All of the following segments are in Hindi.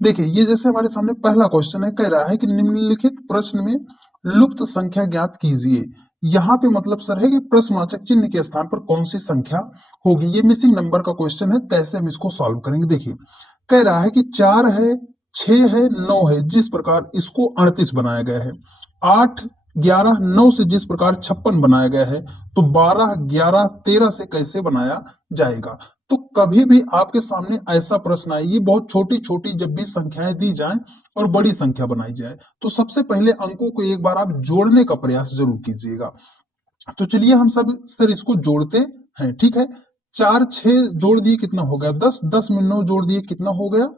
देखिए ये जैसे हमारे सामने पहला क्वेश्चन है, कह रहा है कि निम्नलिखित प्रश्न में लुप्त संख्या ज्ञात कीजिए। यहाँ पे मतलब सर है कि प्रश्नवाचक चिन्ह के स्थान पर कौन सी संख्या होगी। ये मिसिंग नंबर का क्वेश्चन है, कैसे हम इसको सॉल्व करेंगे। देखिए कह रहा है कि 4 है, 6 है, 9 है, जिस प्रकार इसको 38 बनाया गया है। 8, 11, 9 से जिस प्रकार 56 बनाया गया है, तो 12, 11, 13 से कैसे बनाया जाएगा। तो कभी भी आपके सामने ऐसा प्रश्न आए, ये बहुत छोटी छोटी जब भी संख्याएं दी जाएं और बड़ी संख्या बनाई जाए, तो सबसे पहले अंकों को एक बार आप जोड़ने का प्रयास जरूर कीजिएगा। तो चलिए हम सब सर इसको जोड़ते हैं, ठीक है। 4 6 जोड़ दिए कितना हो गया 10, 10 में 9 जोड़ दिए कितना हो गया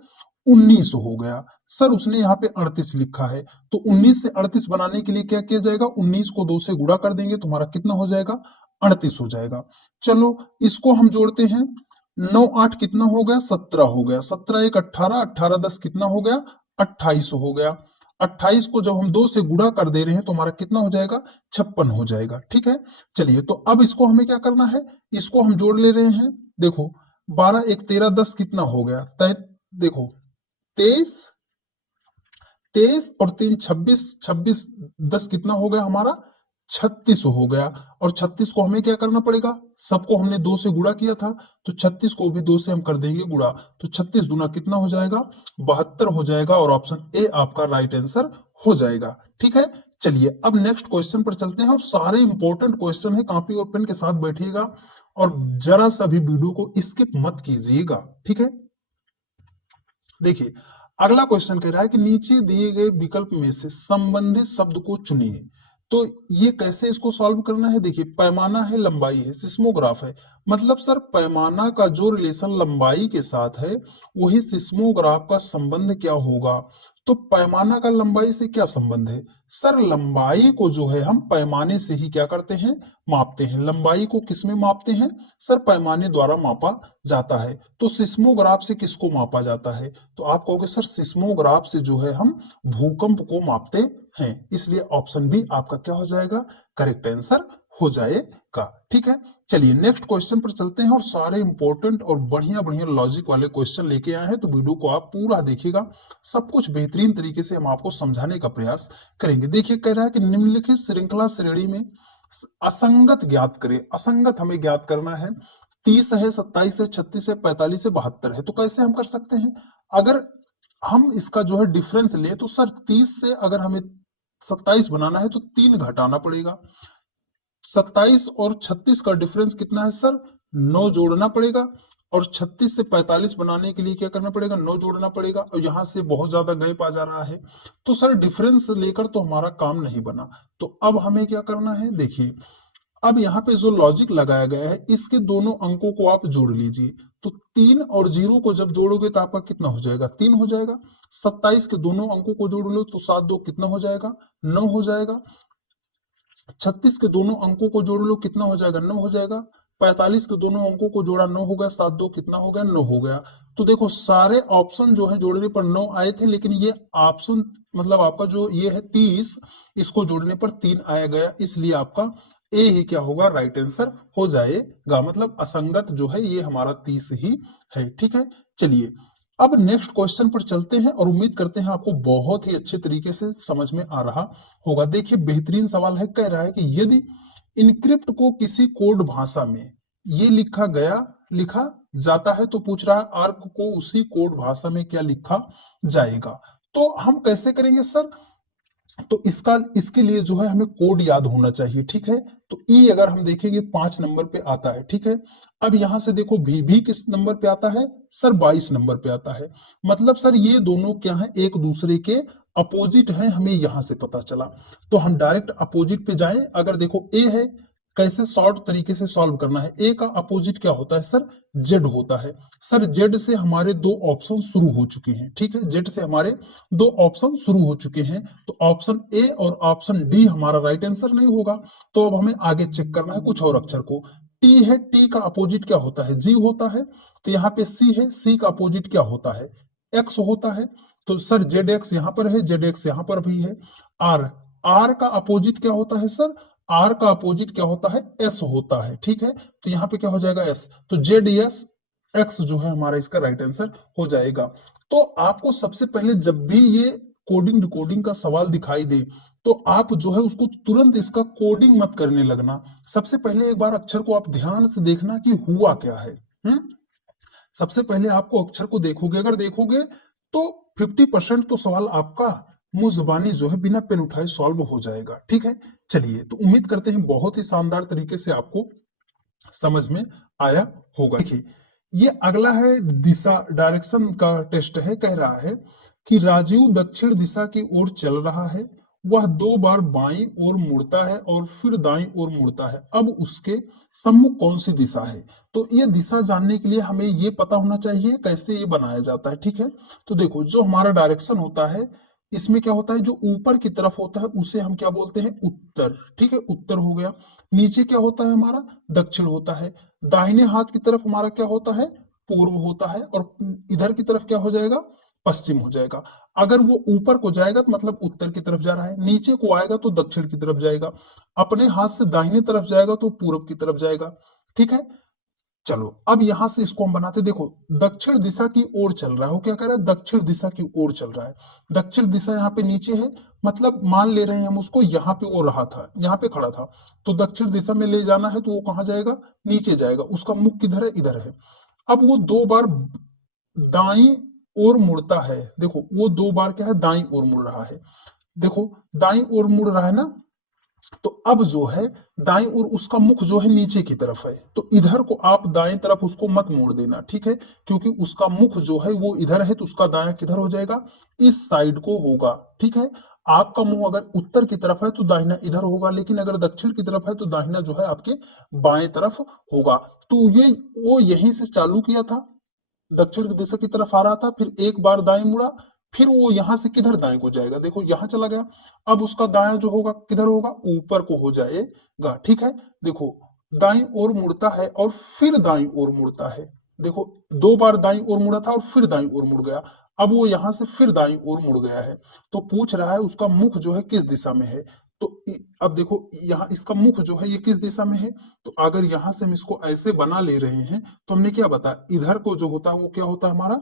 19 हो गया। सर उसने यहाँ पे 38 लिखा है, तो 19 से 38 बनाने के लिए क्या किया जाएगा, 19 को 2 से गुणा कर देंगे, तुम्हारा कितना हो जाएगा 38 हो जाएगा। चलो इसको हम जोड़ते हैं, 9 8 कितना हो गया 17 हो गया, 17 1 18, 18 10 कितना हो गया 28 हो गया। 28 को जब हम 2 से गुणा कर दे रहे हैं तो हमारा कितना हो जाएगा 56 हो जाएगा, ठीक है। चलिए तो अब इसको हमें क्या करना है, इसको हम जोड़ ले रहे हैं। देखो 12 1 13 10 कितना हो गया देखो 23, 23 और 3 26, 26 10 कितना हो गया हमारा 36 हो गया। और 36 को हमें क्या करना पड़ेगा, सबको हमने 2 से गुणा किया था, तो 36 को भी 2 से हम कर देंगे गुणा, तो 36 दूना कितना हो जाएगा 72 हो जाएगा, और ऑप्शन ए आपका राइट आंसर हो जाएगा, ठीक है। चलिए अब नेक्स्ट क्वेश्चन पर चलते हैं, और सारे इंपॉर्टेंट क्वेश्चन है, कॉपी और पेन के साथ बैठिएगा और जरा सा भी वीडियो को स्किप मत कीजिएगा, ठीक है। देखिए अगला क्वेश्चन कह रहा है कि नीचे दिए गए विकल्प में से संबंधित शब्द को चुनिए। तो ये कैसे इसको सॉल्व करना है, देखिए पैमाना है, लंबाई है, सिस्मोग्राफ है। मतलब सर पैमाना का जो रिलेशन लंबाई के साथ है वही सिस्मोग्राफ का संबंध क्या होगा। तो पैमाना का लंबाई से क्या संबंध है, सर लंबाई को जो है हम पैमाने से ही क्या करते हैं मापते हैं। लंबाई को किस में मापते हैं, सर पैमाने द्वारा मापा जाता है। तो सिस्मोग्राफ से किसको मापा जाता है, तो आप कहोगे सर सिस्मोग्राफ से जो है हम भूकंप को मापते हैं, इसलिए ऑप्शन बी आपका क्या हो जाएगा करेक्ट आंसर हो जाएगा, ठीक है। चलिए नेक्स्ट क्वेश्चन पर चलते हैं, और सारे इंपॉर्टेंट और बढ़िया बढ़िया लॉजिक वाले क्वेश्चन लेके आए हैं, तो वीडियो को आप पूरा देखिएगा, सब कुछ बेहतरीन तरीके से हम आपको समझाने का प्रयास करेंगे। देखिए कह रहा है कि निम्नलिखित श्रृंखला श्रेणी में असंगत ज्ञात करें। असंगत हमें ज्ञात करना है, 30 है, 27 है, 36 है, 45 है, 72 है। तो कैसे हम कर सकते हैं, अगर हम इसका जो है डिफरेंस ले, तो सर 30 से अगर हमें 27 बनाना है तो 3 घटाना पड़ेगा। 27 और 36 का डिफरेंस कितना है सर 9 जोड़ना पड़ेगा, और 36 से 45 बनाने के लिए क्या करना पड़ेगा 9 जोड़ना पड़ेगा, और यहाँ से बहुत ज्यादा गैप आ जा रहा है, तो सर डिफरेंस लेकर तो हमारा काम नहीं बना। तो अब हमें क्या करना है, देखिए अब यहाँ पे जो लॉजिक लगाया गया है इसके दोनों अंकों को आप जोड़ लीजिए। तो 3 और 0 को जब जोड़ोगे तो आपका कितना हो जाएगा 3 हो जाएगा। 27 के दोनों अंकों को जोड़ लो तो 7 2 कितना हो जाएगा 9 हो जाएगा। 36 के दोनों अंकों को जोड़ लो कितना हो जाएगा 9 हो जाएगा। 45 के दोनों अंकों को जोड़ा 9 हो गया, 7 2 कितना हो गया 9 हो गया। तो देखो सारे ऑप्शन जो है जोड़ने पर 9 आए थे, लेकिन ये ऑप्शन मतलब आपका जो ये है 30, इसको जोड़ने पर 3 आया गया, इसलिए आपका ए ही क्या होगा राइट आंसर हो जाएगा। मतलब असंगत जो है ये हमारा 30 ही है, ठीक है। चलिए अब नेक्स्ट क्वेश्चन पर चलते हैं, और उम्मीद करते हैं आपको बहुत ही अच्छे तरीके से समझ में आ रहा होगा। देखिए बेहतरीन सवाल है, कह रहा है कि यदि इनक्रिप्ट को किसी कोड भाषा में ये लिखा जाता है, तो पूछ रहा है आर्क को उसी कोड भाषा में क्या लिखा जाएगा। तो हम कैसे करेंगे सर, तो इसके लिए जो है हमें कोड याद होना चाहिए, ठीक है। तो ई अगर हम देखेंगे 5 नंबर पे आता है, ठीक है। अब यहां से देखो भी किस नंबर पे आता है सर 22 नंबर पे आता है। मतलब सर ये दोनों क्या है एक दूसरे के अपोजिट हैं, हमें यहां से पता चला। तो हम डायरेक्ट अपोजिट पे जाएं। अगर देखो ए है, कैसे शॉर्ट तरीके से सॉल्व करना है, ए का अपोजिट क्या होता है सर जेड होता है। सर जेड से हमारे 2 ऑप्शन शुरू हो चुके हैं, ठीक है, जेड से हमारे 2 ऑप्शन शुरू हो चुके हैं, तो ऑप्शन ए और ऑप्शन डी हमारा राइट आंसर नहीं होगा। तो अब हमें आगे चेक करना है कुछ और अक्षर को। टी है, टी का अपोजिट क्या होता है जी होता है। तो यहाँ पे सी है, सी का अपोजिट क्या होता है एक्स होता है। तो सर जेड एक्स यहाँ पर है, जेड एक्स यहाँ पर भी है। आर, आर का अपोजिट क्या होता है सर, आर का अपोजिट क्या होता है एस होता है, ठीक है। तो यहाँ पे क्या हो जाएगा एस, तो जेड एस एक्स जो है हमारा इसका राइट आंसर हो जाएगा। तो आपको सबसे पहले जब भी ये कोडिंग डिकोडिंग का सवाल दिखाई दे तो आप जो है उसको तुरंत इसका कोडिंग मत करने लगना। सबसे पहले एक बार अक्षर को आप ध्यान से देखना कि हुआ क्या है। सबसे पहले आपको अक्षर को देखोगे, अगर देखोगे तो 50% तो सवाल आपका मुंह जुबानी जो है बिना पेन उठाए सॉल्व हो जाएगा। ठीक है, चलिए तो उम्मीद करते हैं बहुत ही शानदार तरीके से आपको समझ में आया होगा। देखिए ये अगला है दिशा, डायरेक्शन का टेस्ट है। कह रहा है कि राजीव दक्षिण दिशा की ओर चल रहा है, वह 2 बार बाईं ओर मुड़ता है और फिर दाईं ओर मुड़ता है, अब उसके सम्मुख कौन सी दिशा है। तो ये दिशा जानने के लिए हमें ये पता होना चाहिए कैसे ये बनाया जाता है। ठीक है, तो देखो जो हमारा डायरेक्शन होता है इसमें क्या होता है, जो ऊपर की तरफ होता है उसे हम क्या बोलते हैं, उत्तर। ठीक है, उत्तर हो गया। नीचे क्या होता है हमारा, दक्षिण होता है। दाहिने हाथ की तरफ हमारा क्या होता है, पूर्व होता है। और इधर की तरफ क्या हो जाएगा, पश्चिम हो जाएगा। अगर वो ऊपर को जाएगा तो मतलब उत्तर की तरफ जा रहा है, नीचे को आएगा तो दक्षिण की तरफ जाएगा, अपने हाथ से दाहिने तरफ जाएगा तो पूर्व की तरफ जाएगा। ठीक है, चलो अब यहां से इसको हम बनाते, देखो दक्षिण दिशा की ओर चल रहा है, वो क्या कर रहा है, दक्षिण दिशा की ओर चल रहा है। दक्षिण दिशा यहाँ पे नीचे है, मतलब मान ले रहे हैं हम उसको, यहाँ पे वो रहा था, यहाँ पे खड़ा था, तो दक्षिण दिशा में ले जाना है तो वो कहाँ जाएगा, नीचे जाएगा। उसका मुख किधर है, इधर है। अब वो 2 बार दाईं ओर मुड़ता है, देखो वो 2 बार क्या है, दाईं ओर मुड़ रहा है। देखो दाईं ओर मुड़ रहा है ना, तो अब जो है दाईं ओर उसका मुख जो है नीचे की तरफ है, तो इधर को आप दाएं तरफ उसको मत मोड़ देना। ठीक है, क्योंकि उसका मुख जो है वो इधर है तो उसका दायां किधर हो जाएगा, इस साइड को होगा। ठीक है, आपका मुंह अगर उत्तर की तरफ है तो दाहिना इधर होगा, लेकिन अगर दक्षिण की तरफ है तो दाहिना जो है आपके बाएं तरफ होगा। तो ये वो यहीं से चालू किया था, दक्षिण की दिशा की तरफ आ रहा था, फिर एक बार दाएं मुड़ा, फिर वो यहां से किधर दाएं को जाएगा, देखो यहां चला गया। अब उसका दायां जो होगा किधर होगा, ऊपर को हो जाएगा। ठीक है, देखो दाईं ओर मुड़ता है और फिर दाईं ओर मुड़ता है। देखो 2 बार दाईं ओर मुड़ा था और फिर दाईं ओर मुड़ गया, अब वो यहां से फिर दाईं ओर मुड़ गया है। तो पूछ रहा है उसका मुख जो है किस दिशा में है। तो अब देखो यहाँ इसका मुख जो है ये किस दिशा में है, तो अगर यहां से हम इसको ऐसे बना ले रहे हैं तो हमने क्या बताया, इधर को जो होता है वो क्या होता है हमारा,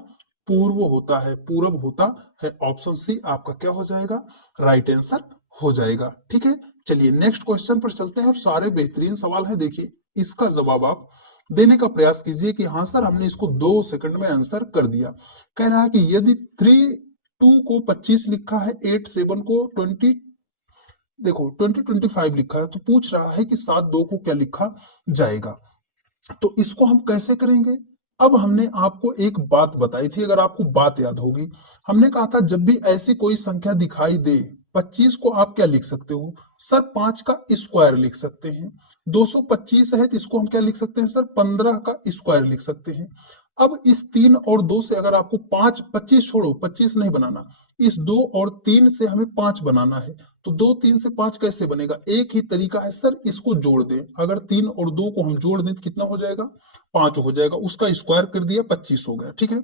पूर्व होता है, पूरब होता है। ऑप्शन सी आपका क्या हो जाएगा, राइट आंसर हो जाएगा। ठीक है, चलिए नेक्स्ट क्वेश्चन पर चलते हैं, और सारे बेहतरीन सवाल है। देखिए इसका जवाब आप देने का प्रयास कीजिए कि हाँ सर हमने इसको 2 सेकंड में आंसर कर दिया। कह रहा है कि यदि 3 2 को 25 लिखा है, 8 7 को 20, देखो 20 25 लिखा है, तो पूछ रहा है कि 7 2 को क्या लिखा जाएगा। तो इसको हम कैसे करेंगे। अब हमने आपको एक बात बताई थी, अगर आपको बात याद होगी, हमने कहा था जब भी ऐसी कोई संख्या दिखाई दे, 25 को आप क्या लिख सकते हो, सर 5 का स्क्वायर लिख सकते हैं। 225 है तो इसको हम क्या लिख सकते हैं सर, 15 का स्क्वायर लिख सकते हैं। अब इस 3 और 2 से अगर आपको 5, 25 छोड़ो, 25 नहीं बनाना, इस 2 और 3 से हमें 5 बनाना है। तो 2 3 से 5 कैसे बनेगा, एक ही तरीका है सर, इसको जोड़ दें। अगर 3 और 2 को हम जोड़ दें तो कितना हो जाएगा, 5 हो जाएगा, उसका स्क्वायर कर दिया, 25 हो गया। ठीक है,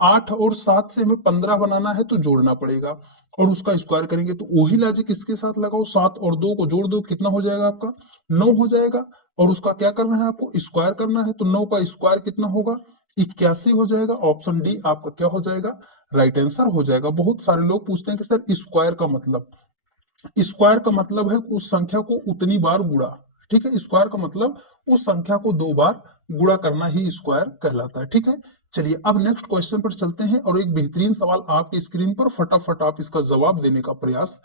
8 और 7 से हमें 15 बनाना है तो जोड़ना पड़ेगा, और उसका स्क्वायर करेंगे। तो वही लॉजिक इसके साथ लगाओ, 7 और 2 को जोड़ दो, कितना हो जाएगा आपका, 9 हो जाएगा। और उसका क्या करना है, आपको स्क्वायर करना है, तो 9 का स्क्वायर कितना होगा, 81 हो जाएगा। ऑप्शन डी आपका क्या हो जाएगा, राइट आंसर हो जाएगा। बहुत सारे लोग पूछते हैं कि सर स्क्वायर का मतलब, स्क्वायर का मतलब है उस संख्या को उतनी बार गुणा। ठीक है, स्क्वायर का मतलब उस संख्या को 2 बार गुणा करना ही स्क्वायर कहलाता है। ठीक है, चलिए अब नेक्स्ट क्वेश्चन पर चलते हैं, और एक बेहतरीन सवाल आपकी स्क्रीन पर, फटाफट आप इसका जवाब देने का प्रयास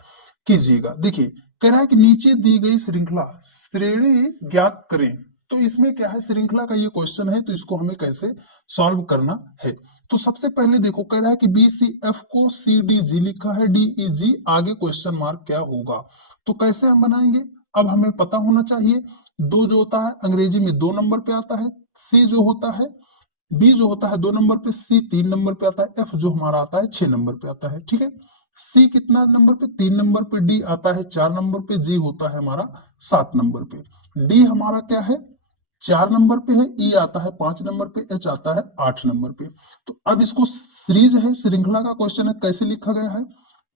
कीजिएगा। देखिए कह रहा है कि नीचे दी गई श्रृंखला श्रेणी ज्ञात करें। तो इसमें क्या है, श्रृंखला का ये क्वेश्चन है, तो इसको हमें कैसे सॉल्व करना है। तो सबसे पहले देखो कह रहा है कि बी सी एफ को सी डी जी लिखा है, डी ई जी, आगे क्वेश्चन मार्क क्या होगा। तो कैसे हम बनाएंगे, अब हमें पता होना चाहिए, 2 जो होता है अंग्रेजी में 2 नंबर पे आता है, सी जो होता है, बी जो होता है 2 नंबर पे, सी 3 नंबर पे आता है, एफ जो हमारा आता है 6 नंबर पे आता है। ठीक है, सी कितना नंबर पे, 3 नंबर पे, डी आता है 4 नंबर पे, जी होता है हमारा 7 नंबर पे, डी हमारा क्या है 4 नंबर पे है, ई आता है 5 नंबर पे, एच आता है 8 नंबर पे। तो अब इसको सीरीज है, श्रृंखला का क्वेश्चन है, कैसे लिखा गया है,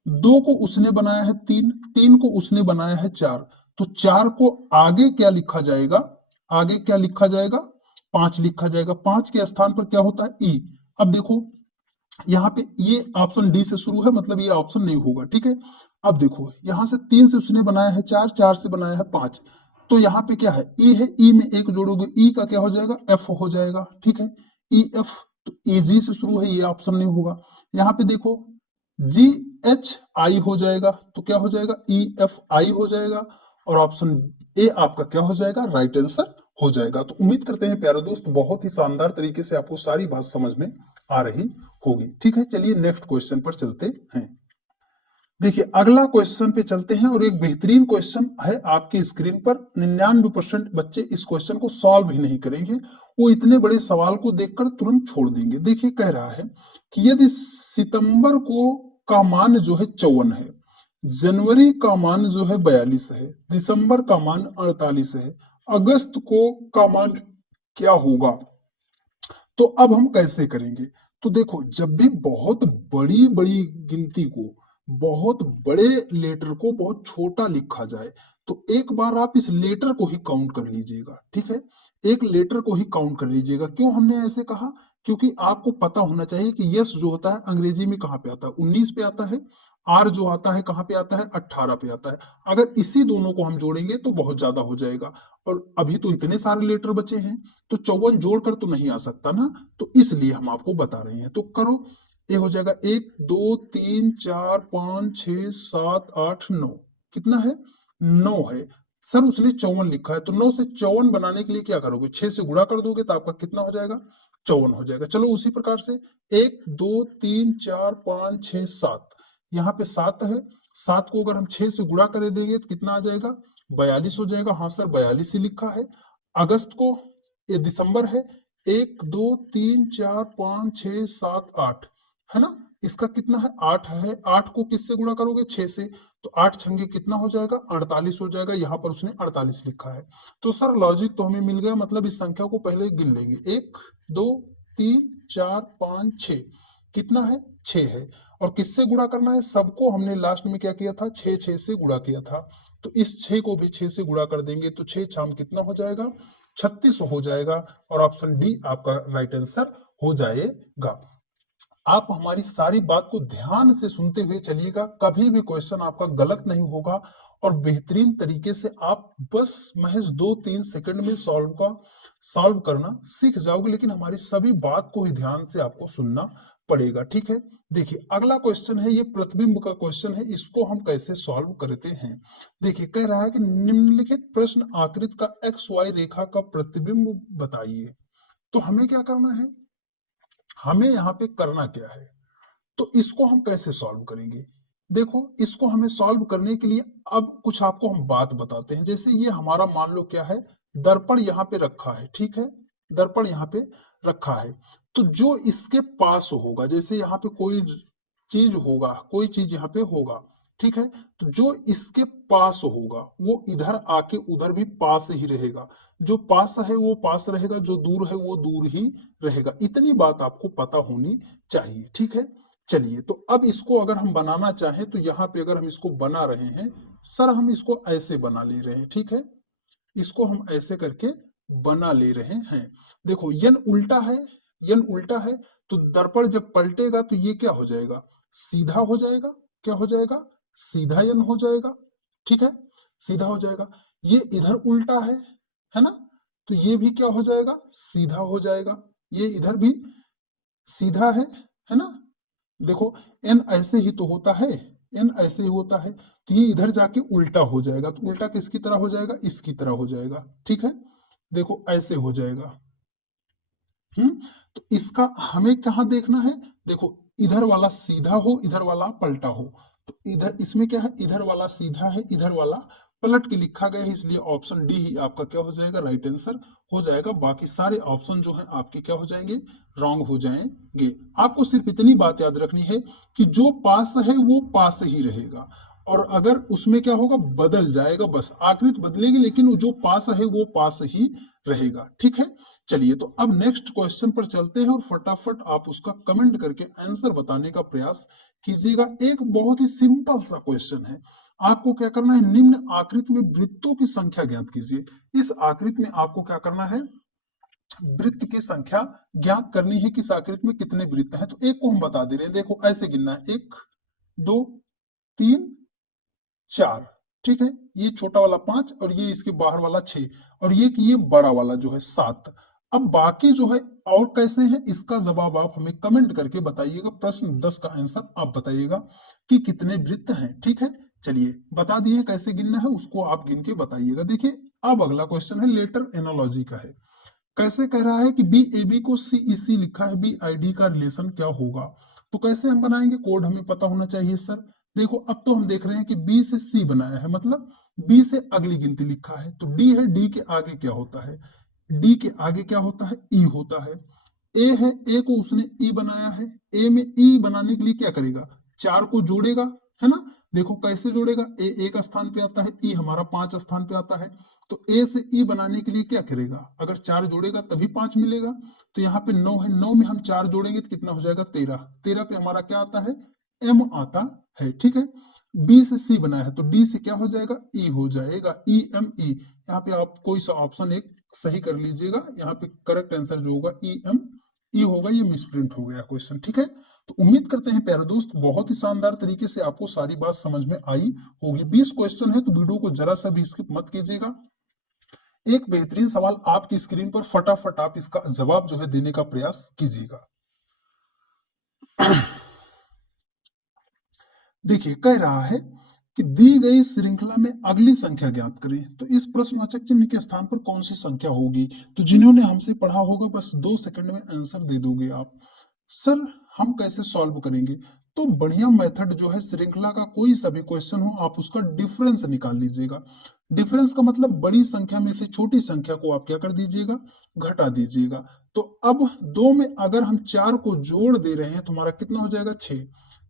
2 को उसने बनाया है 3, 3 को उसने बनाया है 4, तो 4 को आगे क्या लिखा जाएगा, आगे क्या लिखा जाएगा, 5 लिखा जाएगा। 5 के स्थान पर क्या होता है, ई। अब देखो यहाँ पे ये ऑप्शन डी से शुरू है, मतलब ये ऑप्शन नहीं होगा, ठीक है। अब देखो यहाँ से 3 से उसने बनाया है 4, 4 से बनाया है 5, तो यहाँ पे क्या है, ई है, ई में एक जोड़ोगे, ई का क्या हो जाएगा, एफ हो जाएगा, ठीक है। ई एफ, तो ए जी से शुरू है, ये ऑप्शन नहीं होगा। यहाँ पे देखो जी एच आई हो जाएगा, तो क्या हो जाएगा, ई एफ आई हो जाएगा, और ऑप्शन ए आपका क्या हो जाएगा, राइट आंसर हो जाएगा। तो उम्मीद करते हैं प्यारे दोस्त बहुत ही शानदार तरीके से आपको सारी बात समझ में आ रही होगी, ठीक है। चलिए नेक्स्ट क्वेश्चन पर चलते हैं। देखिए अगला क्वेश्चन पे चलते हैं, और एक बेहतरीन क्वेश्चन है आपकी स्क्रीन पर। 99% बच्चे इस क्वेश्चन को सॉल्व ही नहीं करेंगे, वो इतने बड़े सवाल को देखकर तुरंत छोड़ देंगे। देखिए कह रहा है कि यदि सितंबर को का मान जो है 54 है, जनवरी का मान जो है 42 है, दिसंबर का मान 48 है, अगस्त को का मान क्या होगा, तो अब हम कैसे करेंगे। तो देखो जब भी बहुत बड़ी बड़ी गिनती को, बहुत बड़े लेटर को बहुत छोटा लिखा जाए, तो एक बार आप इस लेटर को ही काउंट कर लीजिएगा, ठीक है। एक लेटर को ही काउंट कर लीजिएगा। क्यों हमने ऐसे कहा, क्योंकि आपको पता होना चाहिए कि यस जो होता है अंग्रेजी में कहाँ पे आता है, 19 पे आता है। आर जो आता है कहाँ पे आता है, 18 पे आता है। अगर इसी दोनों को हम जोड़ेंगे तो बहुत ज्यादा हो जाएगा, और अभी तो इतने सारे लेटर बचे हैं, तो 54 जोड़कर तो नहीं आ सकता ना, तो इसलिए हम आपको बता रहे हैं। तो करो, ये हो जाएगा 1 2 3 4 5 6 7 8 9, कितना है, 9 है। सर उसने 54 लिखा है, तो 9 से 54 बनाने के लिए क्या करोगे, 6 से गुणा कर दोगे, तो आपका कितना हो जाएगा, 54 हो जाएगा। चलो उसी प्रकार से 1 2 3 4 5 6 7, यहाँ पे 7 है, 7 को अगर हम 6 से गुणा कर देंगे तो कितना आ जाएगा, 42 हो जाएगा। हाँ सर 42 ही लिखा है। अगस्त को, ये दिसंबर है, 1 2 3 4 5 6 7 8, है ना, इसका कितना है, 8 है। 8 को किससे गुणा करोगे, 6 से, तो 8 छंगे कितना हो जाएगा, 48 हो जाएगा। यहाँ पर उसने 48 लिखा है। तो सर लॉजिक तो हमें मिल गया, मतलब इस संख्या को पहले गिन लेंगे, 1 2 3 4 5 6, कितना है, 6 है। और किससे गुणा करना है, सबको हमने लास्ट में क्या किया था, 6 6 से गुणा किया था। तो इस 6 को भी 6 से गुणा कर देंगे, तो 6 छाम कितना हो जाएगा, 36 हो जाएगा, और ऑप्शन डी आपका राइट आंसर हो जाएगा। आप हमारी सारी बात को ध्यान से सुनते हुए चलिएगा, कभी भी क्वेश्चन आपका गलत नहीं होगा, और बेहतरीन तरीके से आप बस महज 2-3 सेकंड में सॉल्व करना सीख जाओगे। लेकिन हमारी सभी बात को ही ध्यान से आपको सुनना पड़ेगा, ठीक है। देखिए अगला क्वेश्चन है, ये प्रतिबिंब का क्वेश्चन है, इसको हम कैसे सॉल्व करते हैं। देखिए कह रहा है कि निम्नलिखित प्रश्न आकृति का एक्स वाई रेखा का प्रतिबिंब बताइए। तो हमें क्या करना है, हमें यहाँ पे करना क्या है, तो इसको हम कैसे सॉल्व करेंगे। देखो इसको हमें सॉल्व करने के लिए अब कुछ आपको हम बात बताते हैं। जैसे ये हमारा मान लो क्या है, दर्पण यहाँ पे रखा है, ठीक है, दर्पण यहाँ पे रखा है। तो जो इसके पास होगा, जैसे यहाँ पे कोई चीज होगा, कोई चीज यहाँ पे होगा, ठीक है, तो जो इसके पास होगा वो इधर आके उधर भी पास ही रहेगा। जो पास है वो पास रहेगा, जो दूर है वो दूर ही रहेगा। इतनी बात आपको पता होनी चाहिए, ठीक है। चलिए तो अब इसको अगर हम बनाना चाहें, तो यहाँ पे अगर हम इसको बना रहे हैं, सर हम इसको ऐसे बना ले रहे हैं, ठीक है, इसको हम ऐसे करके बना ले रहे हैं। देखो यन उल्टा है, यन उल्टा है, तो दर्पण जब पलटेगा तो ये क्या हो जाएगा, सीधा हो जाएगा। क्या हो जाएगा, सीधा यन हो जाएगा, ठीक है, सीधा हो जाएगा। ये इधर उल्टा है ना, तो ये भी क्या हो जाएगा, सीधा हो जाएगा। ये इधर भी सीधा है ना। देखो एन ऐसे ही तो होता है, एन ऐसे ही होता है, तो ये इधर जाके उल्टा हो जाएगा, तो उल्टा किसकी तरह हो जाएगा, इसकी तरह हो जाएगा, ठीक है। देखो ऐसे हो जाएगा। तो इसका हमें कहाँ देखना है, देखो इधर वाला सीधा हो, इधर वाला पलटा हो। तो इधर इसमें क्या है, इधर वाला सीधा है, इधर वाला पलट के लिखा गया है, इसलिए ऑप्शन डी ही आपका क्या हो जाएगा, राइट आंसर हो जाएगा। बाकी सारे ऑप्शन जो है आपके क्या हो जाएंगे, रॉन्ग हो जाएंगे। आपको सिर्फ इतनी बात याद रखनी है कि जो पास है वो पास ही रहेगा, और अगर उसमें क्या होगा, बदल जाएगा, बस आकृति बदलेगी, लेकिन जो पास है वो पास ही रहेगा, ठीक है। चलिए तो अब नेक्स्ट क्वेश्चन पर चलते हैं, और फटाफट आप उसका कमेंट करके आंसर बताने का प्रयास कीजिएगा। एक बहुत ही सिंपल सा क्वेश्चन है, आपको क्या करना है, निम्न आकृति में वृत्तों की संख्या ज्ञात कीजिए। इस आकृति में आपको क्या करना है, वृत्त की संख्या ज्ञात करनी है, किस आकृति में कितने वृत्त हैं। तो एक को हम बता दे रहे हैं, देखो ऐसे गिनना है, 1 2 3 4, ठीक है, ये छोटा वाला 5 और ये इसके बाहर वाला 6 और ये बड़ा वाला जो है 7। अब बाकी जो है और कैसे हैं, इसका जवाब आप हमें कमेंट करके बताइएगा। प्रश्न 10 का आंसर आप बताइएगा कि कितने वृत्त हैं, ठीक है। चलिए बता दिए कैसे गिनना है, उसको आप गिन के बताइएगा। देखिए अब अगला क्वेश्चन है लेटर एनालॉजी का है। कैसे कह रहा है कि बी ए बी को सी ई सी लिखा है, बी आई डी का रिलेशन क्या होगा। तो कैसे हम बनाएंगे, कोड हमें पता होना चाहिए सर। देखो अब तो हम देख रहे हैं कि बी से सी बनाया है, मतलब बी से अगली गिनती लिखा है, तो डी है, डी के आगे क्या होता है, डी के आगे क्या होता है, ई होता है। ए है, ए को उसने ई बनाया है, ए में ई बनाने के लिए क्या करेगा, 4 को जोड़ेगा, है ना। देखो कैसे जोड़ेगा, ए एक स्थान पे आता है, ई हमारा 5 स्थान पे आता है। तो ए से ई बनाने के लिए क्या करेगा, अगर 4 जोड़ेगा तभी 5 मिलेगा। तो यहाँ पे 9 है, 9 में हम 4 जोड़ेंगे तो कितना हो जाएगा, 13। 13 पे हमारा क्या आता है, एम आता है, ठीक है। बी से सी बनाया है तो डी से क्या हो जाएगा, ई हो जाएगा, ई एम ई। यहाँ पे आप कोई सा ऑप्शन एक सही कर लीजिएगा, यहाँ पे करेक्ट आंसर जो होगा ई एम ई होगा, ये मिसप्रिंट हो गया क्वेश्चन, ठीक है। तो उम्मीद करते हैं प्यारे दोस्त बहुत ही शानदार तरीके से आपको सारी बात समझ में आई होगी। 20 क्वेश्चन है तो वीडियो को जरा सा भी स्किप मत कीजिएगा। एक बेहतरीन सवाल आपकी स्क्रीन पर, फटाफट आप इसका जवाब जो है देने का प्रयास कीजिएगा। देखिए कह रहा है कि दी गई श्रृंखला में अगली संख्या ज्ञात करें, तो इस प्रश्नवाचक चिन्ह के स्थान पर कौन सी संख्या होगी। तो जिन्होंने हमसे पढ़ा होगा बस 2 सेकंड में आंसर दे दोगे आप। सर हम कैसे सॉल्व करेंगे, तो बढ़िया मेथड जो है, श्रृंखला का कोई सा भी क्वेश्चन हो आप उसका डिफरेंस निकाल लीजिएगा। डिफरेंस का मतलब बड़ी संख्या में से छोटी संख्या को आप क्या कर दीजिएगा, घटा दीजिएगा। तो अब 2 में अगर हम 4 को जोड़ दे रहे हैं तो हमारा कितना हो जाएगा, 6।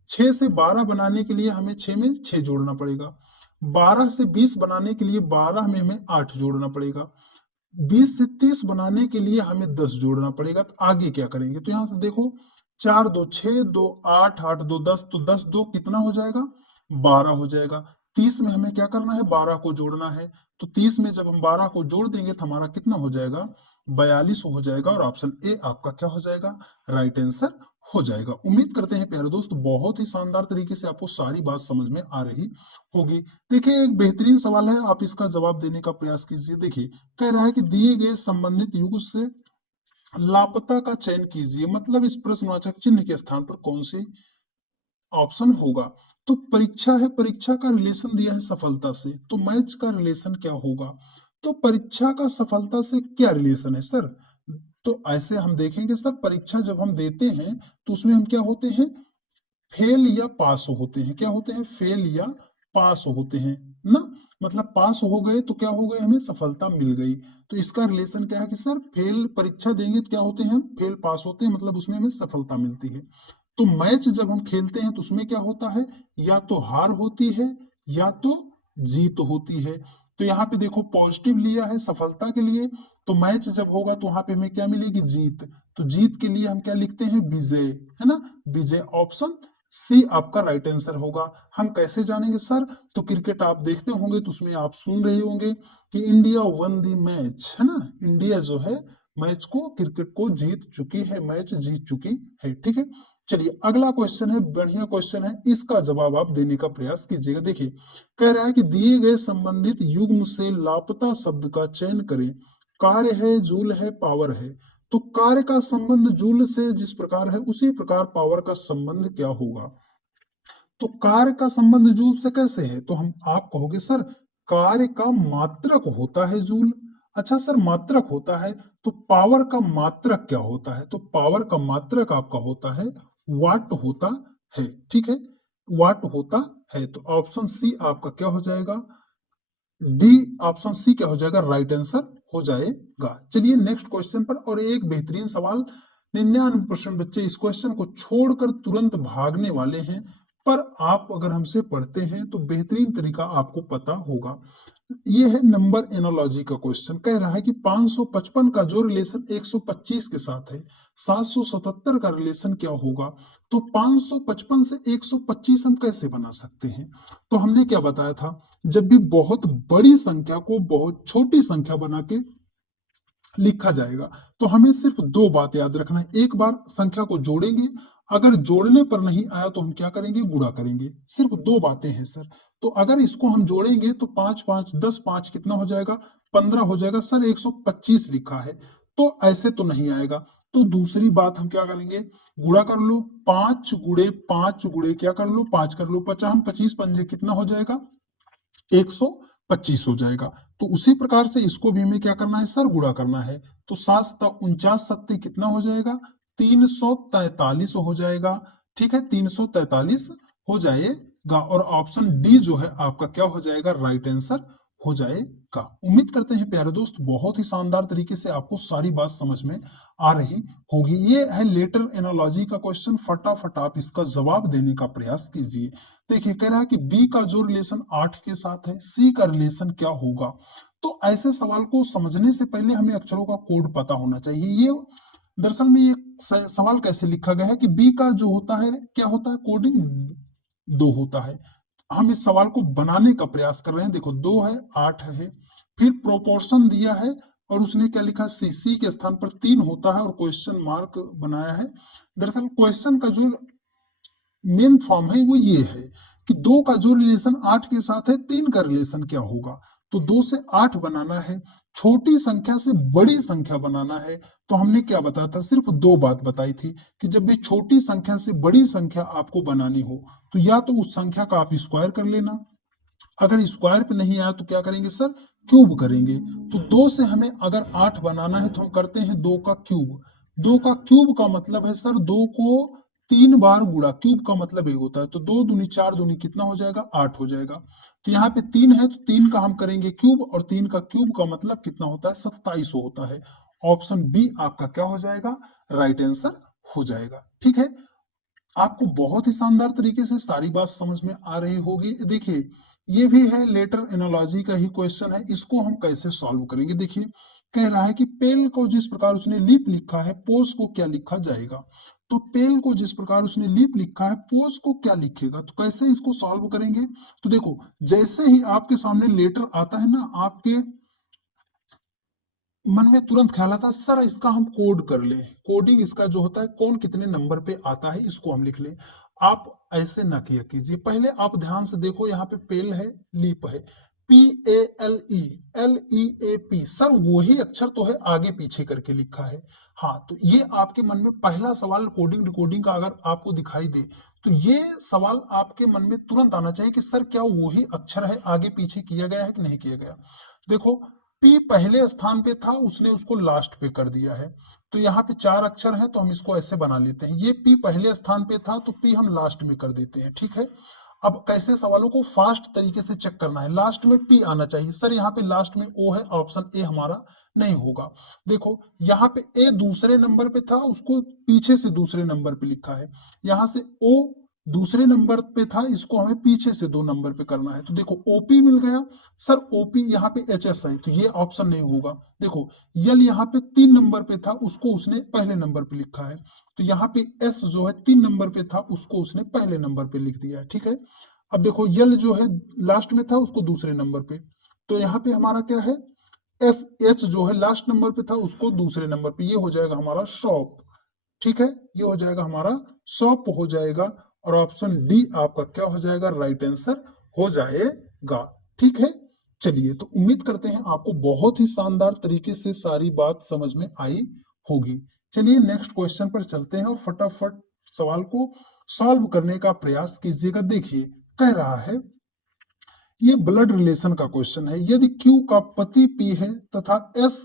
6 से 12 बनाने के लिए हमें 6 में 6 जोड़ना पड़ेगा। 12 से 20 बनाने के लिए 12 में हमें 8 जोड़ना पड़ेगा। 20 से 30 बनाने के लिए हमें 10 जोड़ना पड़ेगा। तो आगे क्या करेंगे, तो यहां से देखो 4 2 6 2 8 8 2 10, तो 10 2 कितना हो जाएगा, 12 हो जाएगा। 30 में हमें क्या करना है, 12 को जोड़ना है। तो 30 में जब हम 12 को जोड़ देंगे तो हमारा कितना हो जाएगा, 42 हो जाएगा। और ऑप्शन ए आपका क्या हो जाएगा, राइट आंसर हो जाएगा। उम्मीद करते हैं प्यारे दोस्त बहुत ही शानदार तरीके से आपको सारी बात समझ में आ रही होगी। देखिए एक बेहतरीन सवाल है, आप इसका जवाब देने का प्रयास कीजिए। देखिए कह रहा है कि दिए गए संबंधित युग से लापता का चयन कीजिए, मतलब इस प्रश्नवाचक चिन्ह के स्थान पर कौन सी ऑप्शन होगा। तो परीक्षा है, परीक्षा का रिलेशन दिया है सफलता से, तो मैच का रिलेशन क्या होगा। तो परीक्षा का सफलता से क्या रिलेशन है सर, तो ऐसे हम देखेंगे सर, परीक्षा जब हम देते हैं तो उसमें हम क्या होते हैं, फेल या पास होते हैं। क्या होते हैं, फेल या पास होते हैं ना। मतलब पास हो गए तो क्या हो गए, हमें सफलता मिल गई। तो इसका रिलेशन क्या है कि सर फेल परीक्षा देंगे तो क्या होते हैं, हम फेल पास होते हैं, मतलब उसमें हमें सफलता मिलती है। तो मैच जब हम खेलते हैं तो उसमें क्या होता है, या तो हार होती है या तो जीत होती है। तो यहाँ पे देखो पॉजिटिव लिया है सफलता के लिए, तो मैच जब होगा तो वहां पे हमें क्या मिलेगी, जीत। तो जीत के लिए हम क्या लिखते हैं, विजय, है ना, विजय। ऑप्शन सी आपका राइट आंसर होगा। हम कैसे जानेंगे सर, तो क्रिकेट आप देखते होंगे तो उसमें आप सुन रहे होंगे कि इंडिया वन दी मैच, है ना, इंडिया जो है मैच को, क्रिकेट को जीत चुकी है, मैच जीत चुकी है, ठीक है। चलिए अगला क्वेश्चन है, बढ़िया क्वेश्चन है, इसका जवाब आप देने का प्रयास कीजिएगा। देखिए कह रहा है कि दिए गए संबंधित युग्म से लापता शब्द का चयन करें। कार्य है, जूल है, पावर है। तो कार्य का संबंध जूल से जिस प्रकार है उसी प्रकार पावर का संबंध क्या होगा। तो कार्य का संबंध जूल से कैसे है, तो हम आप कहोगे सर कार्य का मात्रक होता है जूल। अच्छा सर मात्रक होता है, तो पावर का मात्रक क्या होता है, तो पावर का मात्रक आपका होता है वाट होता है, ठीक है, वाट होता है। तो ऑप्शन सी आपका क्या हो जाएगा, डी ऑप्शन सी क्या हो जाएगा, राइट आंसर हो जाएगा। चलिए नेक्स्ट क्वेश्चन पर, और एक बेहतरीन सवाल, 99% बच्चे इस क्वेश्चन को छोड़कर तुरंत भागने वाले हैं, पर आप अगर हमसे पढ़ते हैं तो बेहतरीन तरीका आपको पता होगा। ये है नंबर एनोलॉजी का क्वेश्चन। कह रहा है कि 555 का जो रिलेशन 125 के साथ है, 777 का रिलेशन क्या होगा। तो 555 से 125 हम कैसे बना सकते हैं, तो हमने क्या बताया था, जब भी बहुत बड़ी संख्या को बहुत छोटी संख्या बना के लिखा जाएगा। तो हमें सिर्फ दो बात याद रखना है, एक बार संख्या को जोड़ेंगे, अगर जोड़ने पर नहीं आया तो हम क्या करेंगे, गुणा करेंगे। सिर्फ दो बातें हैं सर। तो अगर इसको हम जोड़ेंगे तो 5 5 10 5 कितना हो जाएगा, 15 हो जाएगा। सर 125 लिखा है, तो ऐसे तो नहीं आएगा। तो दूसरी बात हम क्या करेंगे, गुणा कर लो, 5 गुणे 5 गुणे क्या कर लो, 5 कर लो, 50 25 पंजे कितना हो जाएगा, 125 हो जाएगा। तो उसी प्रकार से इसको भी हमें क्या करना है सर, गुणा करना है। तो 7 7 कितना हो जाएगा, 343 हो जाएगा। ठीक है, 343 हो जाएगा और ऑप्शन डी जो है आपका क्या हो जाएगा, राइट आंसर हो जाएगा। उम्मीद करते हैं प्यारे दोस्त बहुत ही शानदार तरीके से आपको सारी बात समझ में आ रही होगी। ये है लेटर एनालॉजी का क्वेश्चन, फटाफट आप इसका जवाब देने का प्रयास कीजिए। देखिए कह रहा है कि बी का जो रिलेशन 8 के साथ है, सी का रिलेशन क्या होगा। तो ऐसे सवाल को समझने से पहले हमें अक्षरों का कोड पता होना चाहिए। ये दरअसल में ये सवाल कैसे लिखा गया है कि बी का जो होता है क्या होता है, कोडिंग 2 होता है। हम इस सवाल को बनाने का प्रयास कर रहे हैं। देखो 2 है, 8 है, फिर प्रोपोर्शन दिया है और उसने क्या लिखा, सी, सी के स्थान पर 3 होता है और क्वेश्चन मार्क बनाया है। दरअसल क्वेश्चन का जो मेन फॉर्म है वो ये है कि 2 का जो रिलेशन 8 के साथ है, 3 का रिलेशन क्या होगा। तो 2 से 8 बनाना है, छोटी संख्या से बड़ी संख्या बनाना है। तो हमने क्या बताया था, सिर्फ दो बात बताई थी कि जब भी छोटी संख्या से बड़ी संख्या आपको बनानी हो तो या तो उस संख्या का आप स्क्वायर कर लेना, अगर स्क्वायर पे नहीं आया तो क्या करेंगे सर, क्यूब करेंगे। तो 2 से हमें अगर 8 बनाना है तो हम करते हैं 2 का क्यूब। 2 का क्यूब का मतलब है सर 2 को 3 बार गुणा, क्यूब का मतलब एक होता है। तो 2 दूनी 4 दूनी कितना हो जाएगा, 8 हो जाएगा। तो यहाँ पे 3 है तो 3 का हम करेंगे क्यूब और 3 का क्यूब का मतलब कितना होता है, 27 होता है। ऑप्शन बी आपका क्या हो जाएगा, राइट आंसर हो जाएगा। ठीक है, आपको बहुत ही शानदार तरीके से सारी बात समझ में आ रही होगी। देखिए ये भी है लेटर एनालॉजी का ही क्वेश्चन है, इसको हम कैसे सॉल्व करेंगे। देखिए कह रहा है कि पेल को जिस प्रकार उसने लीप लिखा है, पोज को क्या लिखा जाएगा। तो पेल को जिस प्रकार उसने लीप लिखा है, पोज को क्या लिखेगा। तो कैसे इसको सॉल्व करेंगे, तो देखो जैसे ही आपके सामने लेटर आता है ना, आपके मन में तुरंत ख्याल आता है सर इसका हम कोड कर लें। कोडिंग इसका जो होता है, कौन कितने नंबर पे आता है इसको हम लिख लें। आप ऐसे ना किया कीजिए, पहले आप ध्यान से देखो, यहाँ पे पेल है, लीप है, PALE, LEAP, सर वही अक्षर तो है, आगे पीछे करके लिखा है। हाँ, तो ये आपके मन में पहला सवाल कोडिंग रिकॉर्डिंग का अगर आपको दिखाई दे तो ये सवाल आपके मन में तुरंत आना चाहिए कि सर क्या वही अक्षर है, आगे पीछे किया गया है कि नहीं किया गया। देखो पी पहले स्थान पे था, उसने उसको लास्ट पे कर दिया है। तो यहाँ पे 4 अक्षर है तो हम इसको ऐसे बना लेते हैं, ये पी पहले स्थान पे था तो पी हम लास्ट में कर देते हैं। ठीक है, अब कैसे सवालों को फास्ट तरीके से चेक करना है, लास्ट में पी आना चाहिए। सर यहाँ पे लास्ट में ओ है, ऑप्शन ए हमारा नहीं होगा। देखो यहाँ पे ए दूसरे नंबर पे था, उसको पीछे से दूसरे नंबर पे लिखा है। यहाँ से ओ दूसरे नंबर पे था, इसको हमें पीछे से 2 नंबर पे करना है। तो देखो ओपी मिल गया। सर ओपी यहाँ पे एचएस है तो ये ऑप्शन नहीं होगा। देखो यल यहाँ पे 3 नंबर पे था, उसको उसने पहले नंबर पे लिखा है। तो यहाँ पे एस जो है 3 नंबर पे था, उसको उसने पहले नंबर पे लिख दिया है। ठीक है, अब देखो यल जो है लास्ट में था, उसको दूसरे नंबर पे। तो यहाँ पे हमारा क्या है, एस एच जो है लास्ट नंबर पे था, उसको दूसरे नंबर पे। ये हो जाएगा हमारा शॉप। ठीक है, ये हो जाएगा हमारा शॉप हो जाएगा और ऑप्शन डी आपका क्या हो जाएगा, राइट आंसर हो जाएगा। ठीक है, चलिए तो उम्मीद करते हैं आपको बहुत ही शानदार तरीके से सारी बात समझ में आई होगी। चलिए नेक्स्ट क्वेश्चन पर चलते हैं और फटाफट सवाल को सॉल्व करने का प्रयास कीजिएगा। देखिए कह रहा है, ये ब्लड रिलेशन का क्वेश्चन है। यदि Q का पति P है तथा S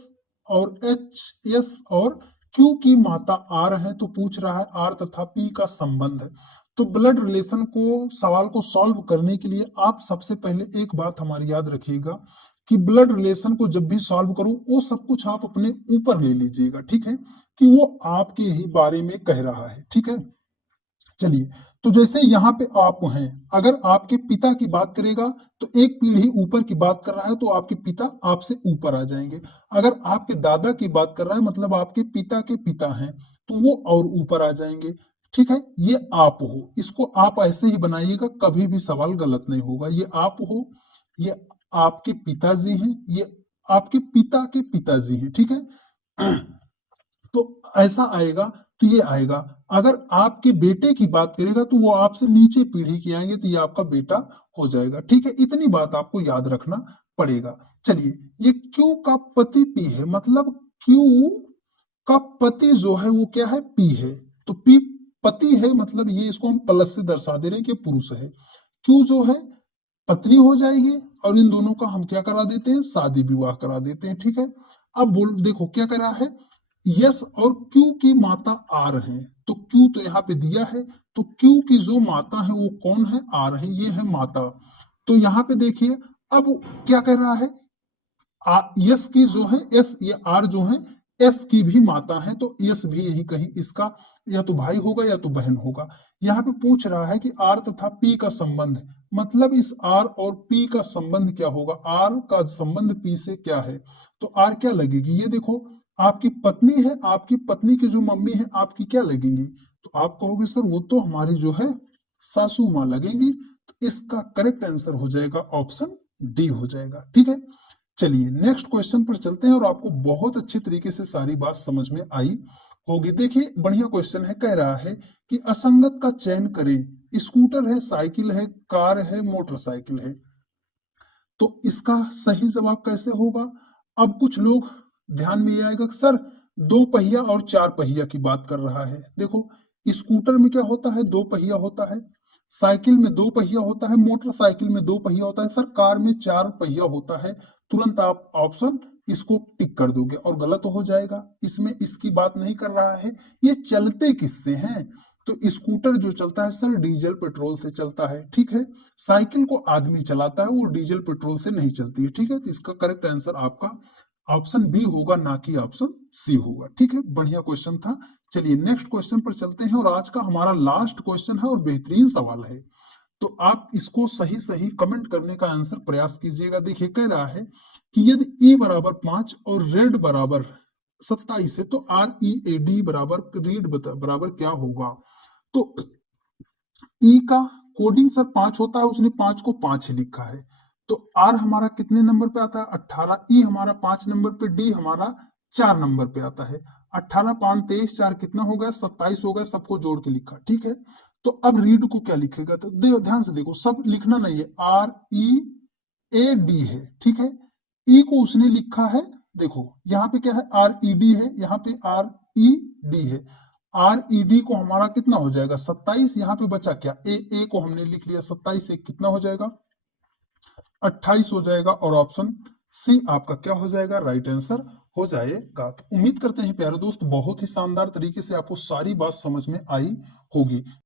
और HS और Q की माता R है तो पूछ रहा है R तथा P का संबंध। तो ब्लड रिलेशन को सवाल को सॉल्व करने के लिए आप सबसे पहले एक बात हमारी याद रखिएगा कि ब्लड रिलेशन को जब भी सॉल्व करो वो सब कुछ आप अपने ऊपर ले लीजिएगा। ठीक है, कि वो आपके ही बारे में कह रहा है। ठीक है, चलिए तो जैसे यहाँ पे आप हैं, अगर आपके पिता की बात करेगा तो एक पीढ़ी ऊपर की बात कर रहा है तो आपके पिता आपसे ऊपर आ जाएंगे। अगर आपके दादा की बात कर रहा है मतलब आपके पिता के पिता हैं तो वो और ऊपर आ जाएंगे। ठीक है, ये आप हो, इसको आप ऐसे ही बनाइएगा, कभी भी सवाल गलत नहीं होगा। ये आप हो, ये आपके पिताजी हैं, ये आपके पिता के पिताजी हैं। ठीक है, तो ऐसा आएगा, तो ये आएगा। अगर आपके बेटे की बात करेगा तो वो आपसे नीचे पीढ़ी के आएंगे, तो ये आपका बेटा हो जाएगा। ठीक है, इतनी बात आपको याद रखना पड़ेगा। चलिए, ये क्यू का पति पी है, मतलब क्यू का पति जो है वो क्या है, पी है। तो पी पति है, मतलब ये इसको हम प्लस से दर्शा दे रहे हैं कि पुरुष है। क्यू जो है पत्नी हो जाएगी, और इन दोनों का हम क्या करा देते हैं, शादी विवाह करा देते हैं। ठीक है, अब बोल देखो क्या करा है, यस और क्यू की माता आर है। तो क्यू तो यहाँ पे दिया है, तो क्यू की जो माता है वो कौन है, आर है, ये है माता। तो यहाँ पे देखिए, अब क्या कर रहा है, यस की जो है, एस ये आर जो है एस की भी माता है, तो यस भी यही कहीं इसका या तो भाई होगा या तो बहन होगा। यहाँ पे पूछ रहा है कि आर तथा पी का संबंध, मतलब इस आर और पी का संबंध क्या होगा, आर का संबंध पी से क्या है। तो आर क्या लगेगी, ये देखो आपकी पत्नी है, आपकी पत्नी की जो मम्मी है आपकी क्या लगेंगी, तो आप कहोगे सर वो तो हमारी जो है सासू माँ लगेंगी। तो इसका करेक्ट आंसर हो जाएगा ऑप्शन डी हो जाएगा। ठीक है, चलिए नेक्स्ट क्वेश्चन पर चलते हैं, और आपको बहुत अच्छे तरीके से सारी बात समझ में आई होगी। देखिए बढ़िया क्वेश्चन है, कह रहा है कि असंगत का चयन करें। स्कूटर है, साइकिल है, कार है, मोटरसाइकिल है। तो इसका सही जवाब कैसे होगा। अब कुछ लोग ध्यान में ये आएगा कि सर दो पहिया और चार पहिया की बात कर रहा है। देखो स्कूटर में क्या होता है, दो पहिया होता है, साइकिल में दो पहिया होता है, मोटरसाइकिल में दो पहिया होता है, सर कार में चार पहिया होता है। तुरंत आप ऑप्शन इसको टिक कर दोगे और गलत हो जाएगा, इसमें इसकी बात नहीं कर रहा है। ये चलते किससे हैं, तो स्कूटर जो चलता है सर डीजल पेट्रोल से चलता है। ठीक है, साइकिल को आदमी चलाता है, वो डीजल पेट्रोल से नहीं चलती है। ठीक है, तो इसका करेक्ट आंसर आपका ऑप्शन बी होगा, ना कि ऑप्शन सी होगा। ठीक है, बढ़िया क्वेश्चन था। चलिए नेक्स्ट क्वेश्चन पर चलते हैं, और आज का हमारा लास्ट क्वेश्चन है और बेहतरीन सवाल है। तो आप इसको सही सही कमेंट करने का आंसर प्रयास कीजिएगा। देखिए कह रहा है कि यदि ई बराबर 5 और रेड बराबर 27 है, तो आर ई ए डी बराबर रीड बराबर क्या होगा। तो ई का कोडिंग सर 5 होता है, उसने 5 को 5 ही लिखा है। तो आर हमारा कितने नंबर पे आता है, 18। ई हमारा 5 नंबर पे, डी हमारा 4 नंबर पे आता है। 18 5 23 4 कितना हो गया, 27 हो गया, सबको जोड़ के लिखा। ठीक है, तो अब रीड को क्या लिखेगा, तो ध्यान से देखो, सब लिखना नहीं है, आर ई ए डी है। ठीक है, ई को उसने लिखा है, देखो यहाँ पे क्या है, आर ई डी है, यहाँ पे आर ई डी है। आर ई डी को हमारा कितना हो जाएगा, 27। यहाँ पे बचा क्या, ए को हमने लिख लिया, 27 से कितना हो जाएगा, 28 हो जाएगा। और ऑप्शन सी आपका क्या हो जाएगा, राइट आंसर हो जाएगा। तो उम्मीद करते हैं प्यारे दोस्त बहुत ही शानदार तरीके से आपको सारी बात समझ में आई होगी।